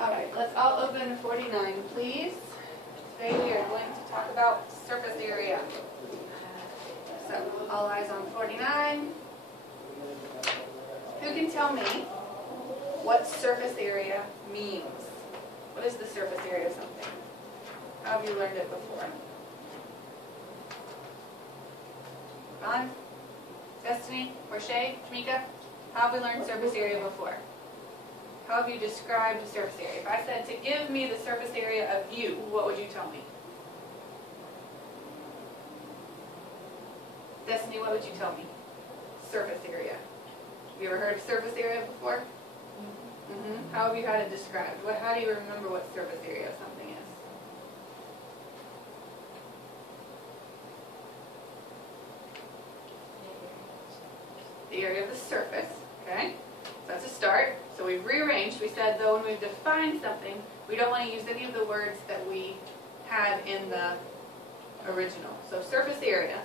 Alright, let's all open 49, please. Today we are going to talk about surface area. So, all eyes on 49. Who can tell me what surface area means? What is the surface area of something? How have you learned it before? Ron? Destiny? Portia? Tamika? How have we learned surface area before? How have you described the surface area? If I said to give me the surface area of you, what would you tell me? Destiny, what would you tell me? Surface area. Have you ever heard of surface area before? Mm-hmm. How have you had it described? How do you remember what surface area of something is? The area of the surface, okay? So that's a start. So we've rearranged. We said, though, when we've defined something, we don't want to use any of the words that we had in the original. So surface area,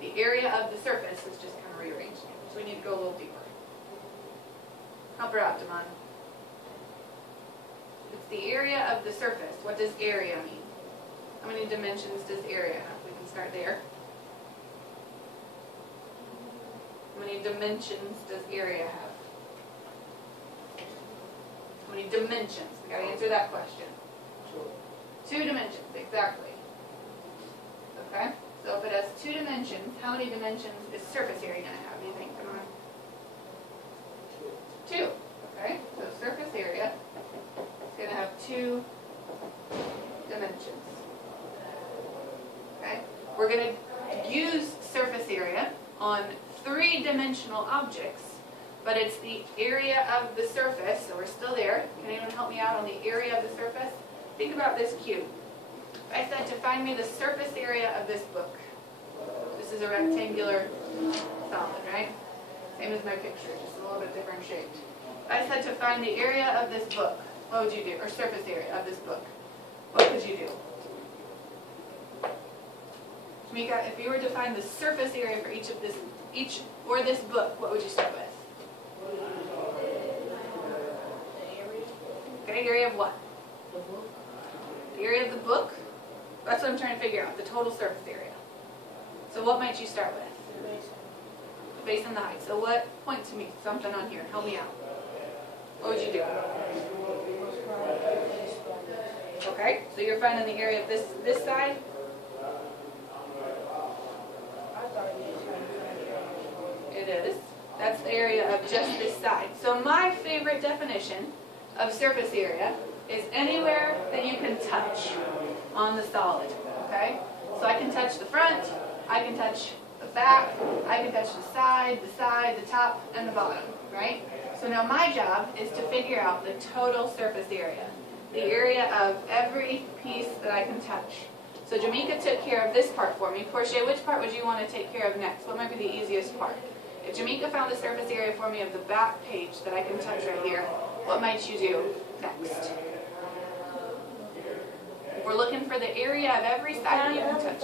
the area of the surface is just kind of rearranged. So we need to go a little deeper. Help her out, Damon. It's the area of the surface. What does area mean? How many dimensions does area have? We can start there. How many dimensions does area have? How many dimensions? We got to answer that question. 2 dimensions, exactly. Okay? So if it has 2 dimensions, how many dimensions is surface area going to have, do you think? Come on. 2. Okay? So surface area is going to have 2 dimensions. Okay? We're going to use surface area on 3-dimensional objects, but it's the area of the surface, so we're still there. Can anyone help me out on the area of the surface? Think about this cube. If I said to find me the surface area of this book, this is a rectangular solid, right? Same as my picture, just a little bit different shaped. If I said to find the area of this book, what would you do? Or surface area of this book, what would you do? Tamika, if you were to find the surface area for each book, what would you start with? Okay, area of what? The area of the book? That's what I'm trying to figure out, the total surface area. So what might you start with? The base and the height. So what, point to me, something on here, help me out. What would you do? Okay, so you're finding the area of this side? It is. That's the area of just this side. So my favorite definition of surface area is anywhere that you can touch on the solid. Okay? So I can touch the front, I can touch the back, I can touch the side, the top, and the bottom. Right? So now my job is to figure out the total surface area. The area of every piece that I can touch. So Jamaica took care of this part for me. Portia, which part would you want to take care of next? What might be the easiest part? If Jamaica found the surface area for me of the back page that I can touch right here, what might you do next? We're looking for the area of every side that you can touch.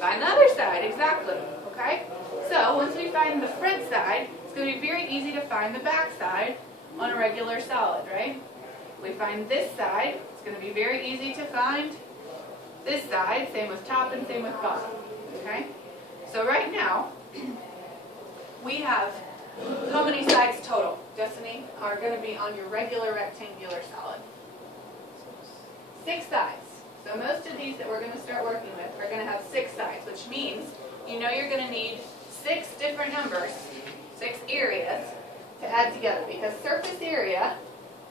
Find the other side, exactly. Okay? So once we find the front side, it's going to be very easy to find the back side on a regular solid, right? We find this side, it's going to be very easy to find this side, same with top and same with bottom. Okay? So right now, we have how many sides total, Destiny, are going to be on your regular rectangular solid? 6 sides. So most of these that we're going to start working with are going to have 6 sides, which means you know you're going to need 6 different numbers, 6 areas to add together, because surface area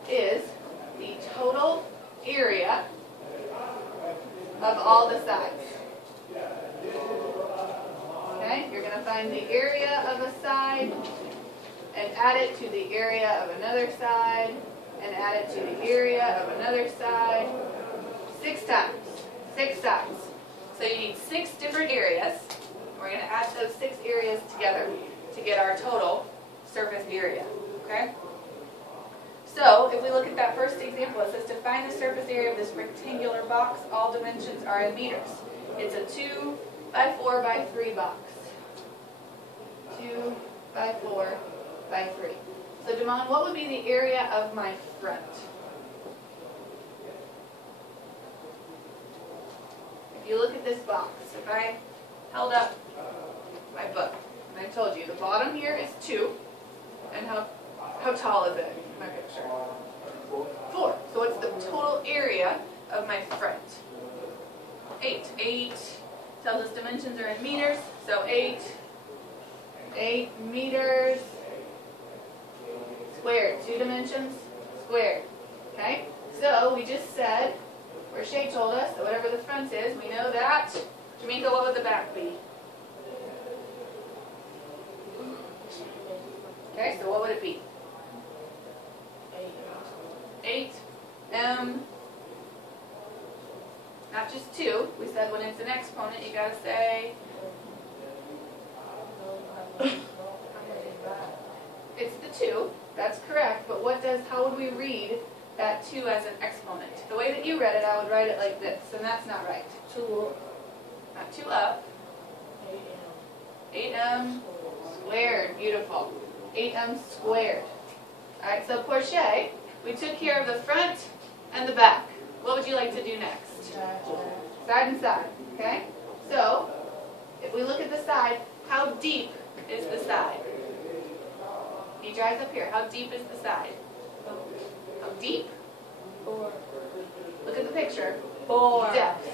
is the total area of all the sides. Okay, you're going to find the area of a side and add it to the area of another side and add it to the area of another side 6 times. 6 sides. So you need 6 different areas. We're going to add those 6 areas together to get our total surface area. Okay? So if we look at that first example, it says to find the surface area of this rectangular box, all dimensions are in meters. It's a 2 by 4 by 3 box. 2 by 4 by 3. So Damon, what would be the area of my front? you look at this box, if I held up my book, and I told you the bottom here is 2, and how tall is it in my picture? 4. So what's the total area of my front? 8. 8 tells us dimensions are in meters, so 8 meters squared. 2 dimensions squared. Okay? So we just said, where Shay told us that whatever the front is, we know that. Jamaica, what would the back be? Okay, so what would it be? 8 m, not just 2. We said when it's an exponent, you gotta say it's the 2. That's correct. But how would we read that 2 as an exponent? The way that you read it, I would write it like this, and that's not right. 2 up. Not 2 up. 8m squared. Beautiful. 8m squared. All right. So poor Shay, we took care of the front and the back. What would you like to do next? Side and side. Okay. So if we look at the side, how deep is the side? Need your eyes up here. How deep is the side? How deep? 4. Look at the picture. 4. Depth.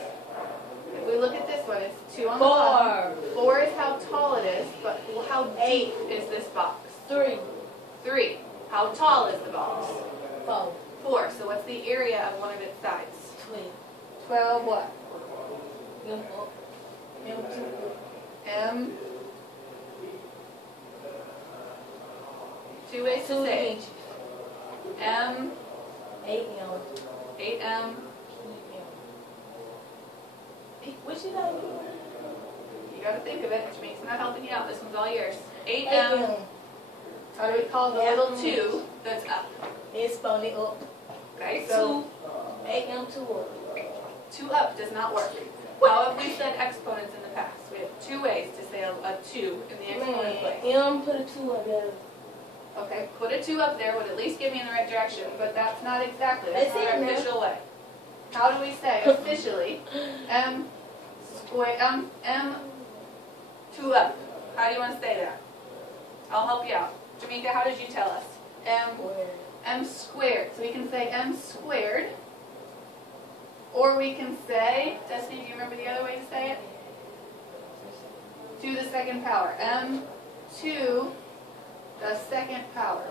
If we look at this one, it's 2 on the bottom. 4 is how tall it is, but how deep is this box? 3. 3. How tall is the box? 4. 4. So what's the area of one of its sides? 12. 12 what? M up. M2 up. M. 2 ways to 2 say it. inches. M. 8M. 8m. What should I do? You got to think of it, which means I'm not helping you out. This one's all yours. 8m. 8M. How do we call the little 2 that's up? Exponent up. Okay, so 2. 8M 2 up. 2 up does not work. How have we said exponents in the past? We have 2 ways to say a 2 in the exponent place. M put a 2 up there. Okay, put a 2 up there would at least get me in the right direction, but that's not exactly. That's not our official way. How do we say officially m square m 2 up? How do you want to say that? I'll help you out. Jamaica, how did you tell us? M squared. So we can say m squared, or we can say, Destiny, do you remember the other way to say it? To the second power. M to the second power.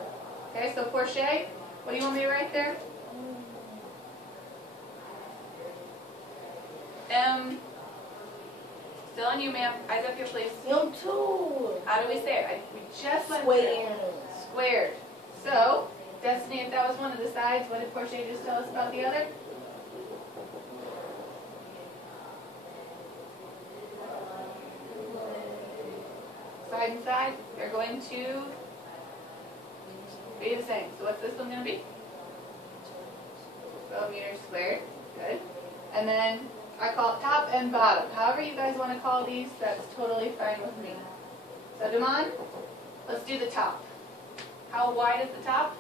Okay, so Portia, what do you want me to write there? M. Still on you, ma'am. Eyes up here, please. M2. How do we say it? We just went Squared. Squared. So, Destiny, if that was one of the sides, what did Portia just tell us about the other? Side and side, they're going to be the same. So what's this one going to be? 12 meters squared. Good. And then I call it top and bottom. However you guys want to call these, that's totally fine with me. So Damon, let's do the top. How wide is the top?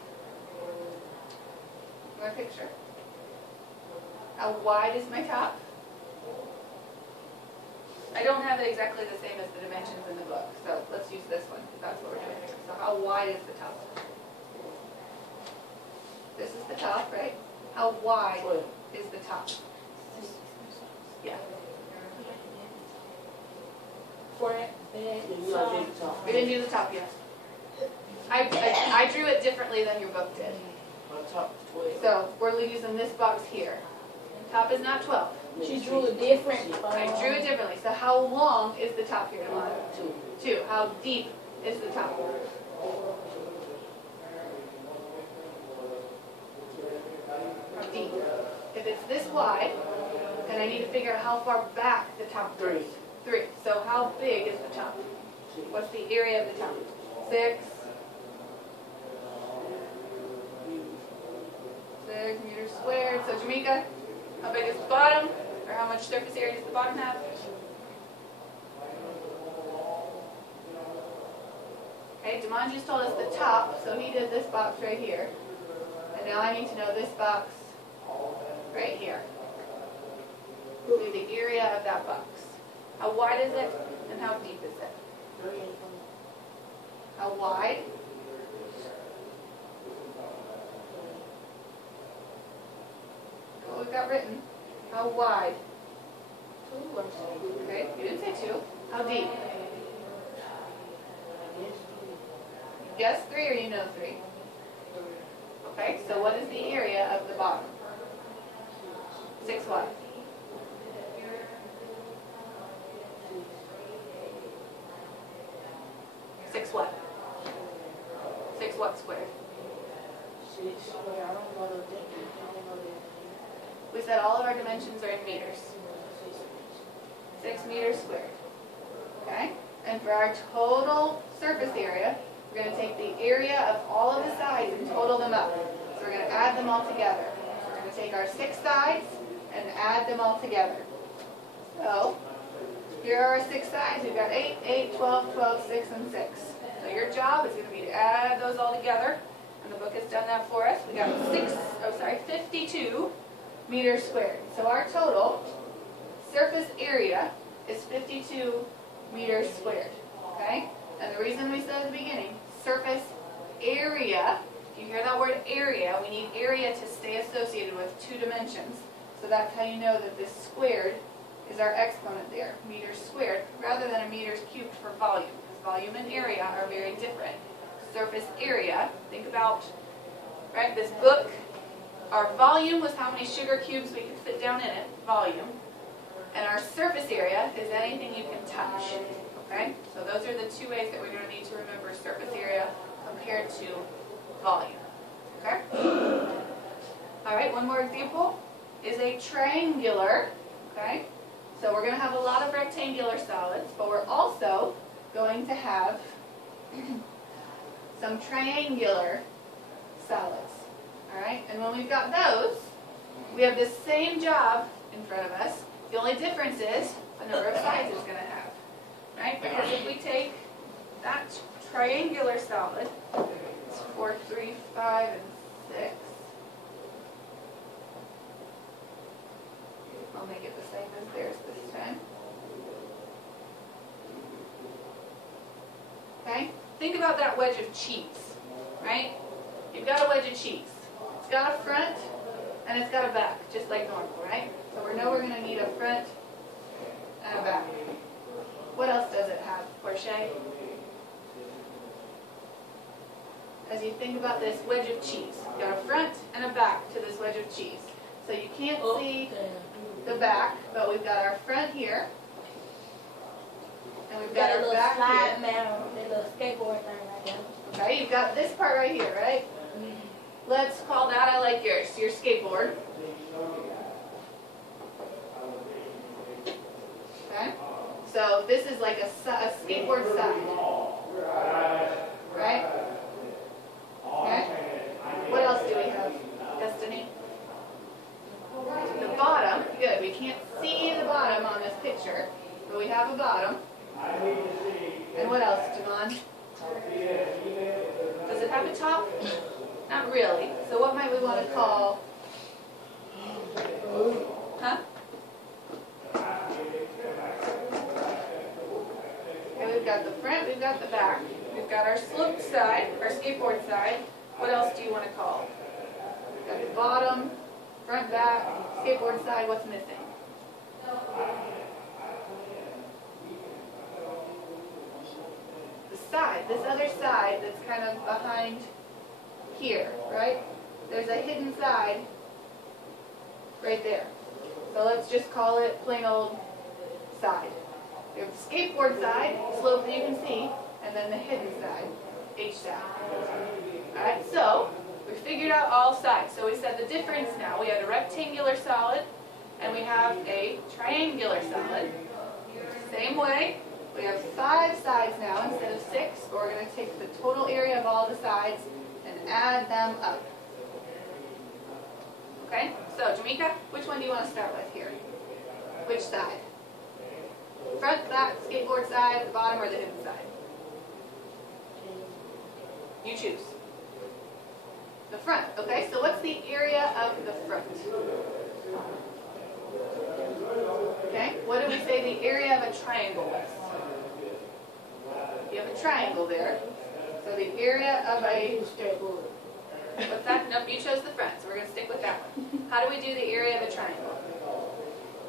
My picture. How wide is my top? I don't have it exactly the same as the dimensions in the book, so let's use this one, because that's what we're doing here. So how wide is the top? This is the top, right? How wide is the top? Yeah. We didn't do the top yet. I drew it differently than your book did. So we're using this box here. Top is not 12. She drew it different. I drew it differently. So how long is the top here, Damon? 2. How deep is the top? How deep? If it's this wide, then I need to figure out how far back the top goes. 3. So how big is the top? What's the area of the top? 6. 6 meters squared. So Jamaica, how big is the bottom? Or how much surface area does the bottom have? Okay, Damon just told us the top, so he did this box right here. And now I need to know this box right here. Do the area of that box. How wide is it and how deep is it? How wide? What we've got written. How wide? 2 or 3. Okay, you didn't say 2. How deep? Guess 3 or you know 3? Okay, so what is the area of the bottom? 6 what? 6 what? 6 what squared? 6 square. I don't know the thing. I don't know the We said all of our dimensions are in meters. 6 meters squared. Okay? And for our total surface area, we're going to take the area of all of the sides and total them up. So we're going to add them all together. We're going to take our 6 sides and add them all together. So, here are our 6 sides. We've got 8, 8, 12, 12, 6, and 6. So your job is going to be to add those all together. And the book has done that for us. We got 52 meters squared. So our total surface area is 52 meters squared. Okay? And the reason we said at the beginning, surface area, if you hear that word area, we need area to stay associated with 2 dimensions. So that's how you know that this squared is our exponent there, meters squared, rather than a meters cubed for volume. Because volume and area are very different. Surface area, think about, right, this book, our volume was how many sugar cubes we could fit down in it, volume. And our surface area is anything you can touch. Okay? So those are the 2 ways that we're going to need to remember surface area compared to volume. Okay? Alright, one more example is a triangular. Okay? So we're going to have a lot of rectangular solids, but we're also going to have some triangular solids. Alright? And when we've got those, we have the same job in front of us. The only difference is the number of sides it's going to have. Right? Because if we take that triangular solid, it's 4, 3, 5, and 6. I'll make it the same as theirs this time. Okay? Think about that wedge of cheese. Right? You've got a wedge of cheese. It's got a front and it's got a back, just like normal, right? So we know we're going to need a front and a back. What else does it have, Portia? As you think about this wedge of cheese, you've got a front and a back to this wedge of cheese. So you can't see the back, but we've got our front here, and we've got our back here. That little skateboard thing right there. Okay, you've got this part right here, right? Let's call that, I like yours, your skateboard. Okay? So this is like a skateboard side. Right? Okay? What else do we have, Destiny? The bottom, good, we can't see the bottom on this picture, but we have a bottom. And what else, Jamon? Does it have a top? Not really. So what might we want to call? Huh? Okay, we've got the front, we've got the back. We've got our sloped side, our skateboard side. What else do you want to call? We've got the bottom, front, back, skateboard side. What's missing? The side, this other side that's kind of behind here, right? There's a hidden side right there. So let's just call it plain old side. We have the skateboard side, slope that you can see, and then the hidden side, H side. Alright, so we figured out all sides. So we said the difference now. We have a rectangular solid, and we have a triangular solid. Same way, we have 5 sides now instead of 6, but we're going to take the total area of all the sides and add them up. Okay, so Jamaica, which one do you want to start with here? Which side? Front, back, skateboard side, the bottom, or the hidden side? You choose. The front, okay, so what's the area of the front? Okay, what do we say the area of a triangle is? You have a triangle there. So the area of a, what's that? Nope, you chose the front, so we're going to stick with that one. How do we do the area of a triangle?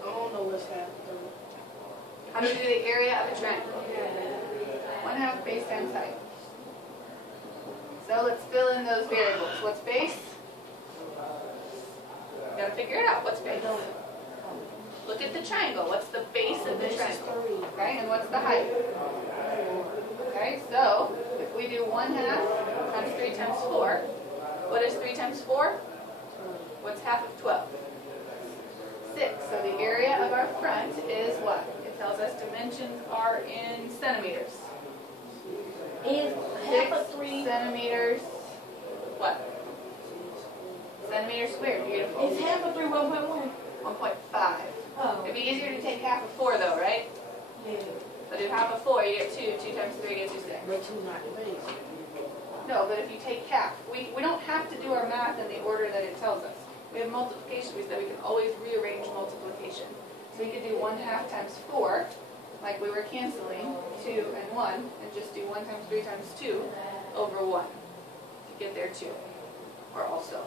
I don't know what's happening. How do we do the area of a triangle? 1/2 base times height. So let's fill in those variables. What's base? You got to figure it out. What's base? Look at the triangle. What's the base of the triangle? Okay, and what's the height? Okay, so if we do 1/2 times 3 times 4, what is 3 times 4? What's half of 12? 6. So the area of our front is what? It tells us dimensions are in centimeters. Is 6 half of 3 centimeters. What? Centimeters squared. Beautiful. Is half of 3 1.1? 1.5. Oh. It'd be easier to take half of 4 though, right? Yeah. So do half of 4, you get 2. 2 times 3 gets you 6. But 2 not the base. No, but if you take half, we don't have to do our math in the order that it tells us. We have multiplication. We said we can always rearrange multiplication. So we could do 1/2 times 4, like we were canceling 2 and 1, and just do 1 times 3 times 2 over 1 to get there 2, or also.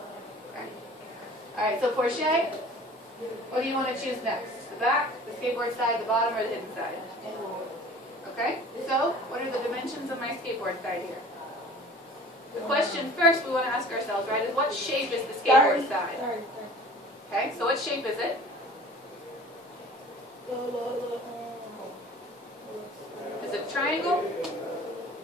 Okay. All right. So Portia, what do you want to choose next? The back, the skateboard side, the bottom, or the hidden side? Okay. So what are the dimensions of my skateboard side here? The question first we want to ask ourselves, right, is what shape is the skateboard side? Okay, so what shape is it? Is it a triangle?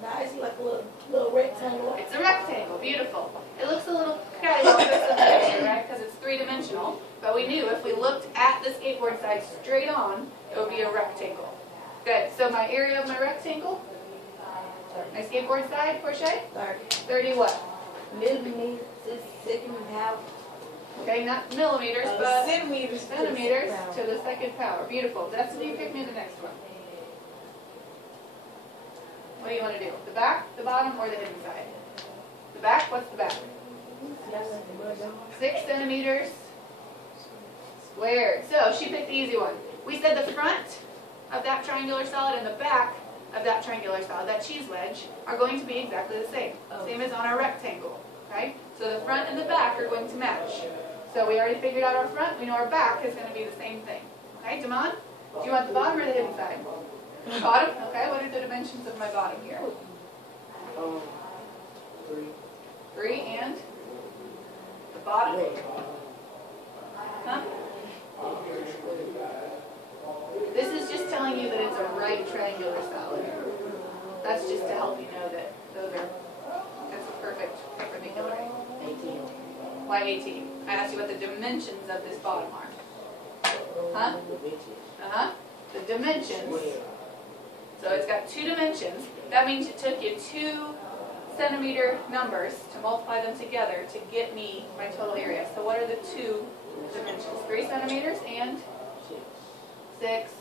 Nah, it's like a little rectangle. It's a rectangle. Beautiful. It looks a little cattywampus in the picture, right, because it's 3-dimensional. But we knew if we looked at the skateboard side straight on, it would be a rectangle. Good. So my area of my rectangle? My skateboard side, Portia? 30 what? Millimeters, second half. Okay, not millimeters, but centimeters to the second power. Beautiful. That's what you pick me the next one. What do you want to do? The back, the bottom, or the hidden side? The back, what's the back? 6 centimeters squared. So she picked the easy one. We said the front of that triangular solid and the back of that triangular solid, that cheese wedge, are going to be exactly the same. Same as on our rectangle. Okay? So the front and the back are going to match. So we already figured out our front. We know our back is going to be the same thing. Okay, Damon? Do you want the bottom or the hidden side? Bottom? Okay, what are the dimensions of my bottom here? 3 and the bottom? Huh? This is just telling you that it's a right triangular solid. That's just to help you know that that's a perfect perpendicular. 18. Why 18? I asked you what the dimensions of this bottom are. Huh? Uh-huh. The dimensions. So it's got 2 dimensions. That means it took you 2 centimeter numbers to multiply them together to get me my total area. So what are the 2 dimensions? 3 centimeters and 6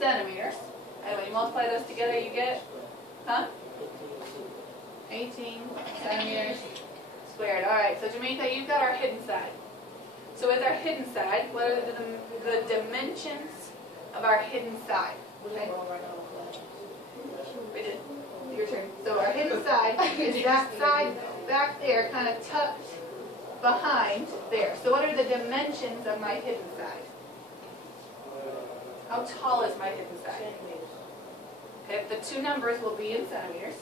centimeters. And when you multiply those together, you get, huh? 18 centimeters squared. All right, so Jamaica, you've got our hidden side. So with our hidden side, what are the dimensions of our hidden side? Okay. We did. Your turn. So our hidden side is that side back there, kind of tucked behind there. So what are the dimensions of my hidden side? How tall is my hidden side? Okay, the 2 numbers will be in centimeters.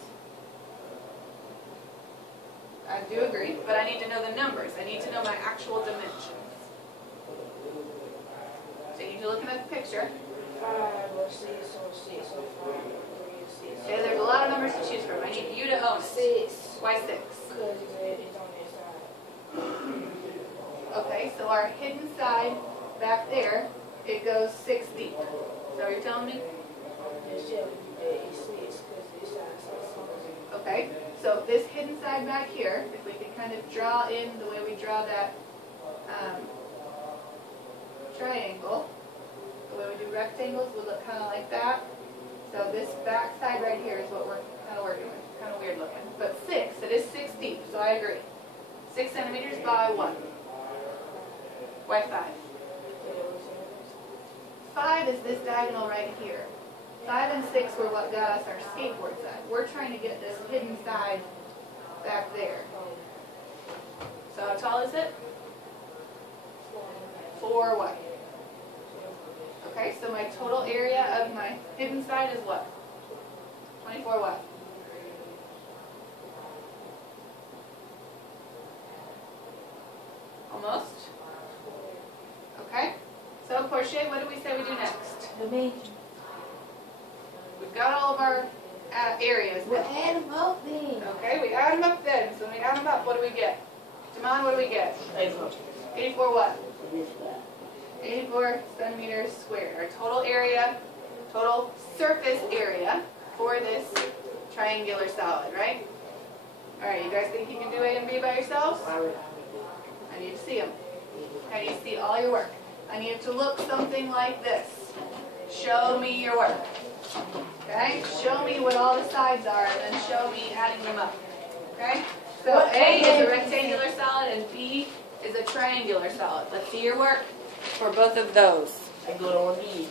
I do agree, but I need to know the numbers. I need to know my actual dimensions. So you need to look at the picture. 5 or 6 or 6 or 5 or 3 or 6. Okay, there's a lot of numbers to choose from. I need you to own it. 6. Why 6? Because it's on that side. Okay, so our hidden side back there, it goes 6 deep. So are you telling me? It's 6 because this side's so. Okay, so this hidden side back here, if we can kind of draw in the way we draw that triangle, the way we do rectangles would look kind of like that. So this back side right here is what we're kind of working with. It's kind of weird looking. But 6, it is 6 deep, so I agree. 6 centimeters by what? Why 5? 5 is this diagonal right here. 5 and 6 were what got us our skateboard side. We're trying to get this hidden side back there. So how tall is it? 4 what? Okay, so my total area of my hidden side is what? 24 what? Almost. Okay, so Portia, what do we say we do next? Dimension. We've got all of our areas. We'll add them up then. Okay, we add them up then. So when we add them up, what do we get? Damon, what do we get? 84 what? 84 centimeters squared. Our total area, total surface area for this triangular solid, right? Alright, you guys think you can do A and B by yourselves? I need to see them. I need to see all your work. I need it to look something like this. Show me your work. Okay? Show me what all the sides are and then show me adding them up. Okay? So A is a rectangular solid and B is a triangular solid. Let's see your work for both of those. I go on B.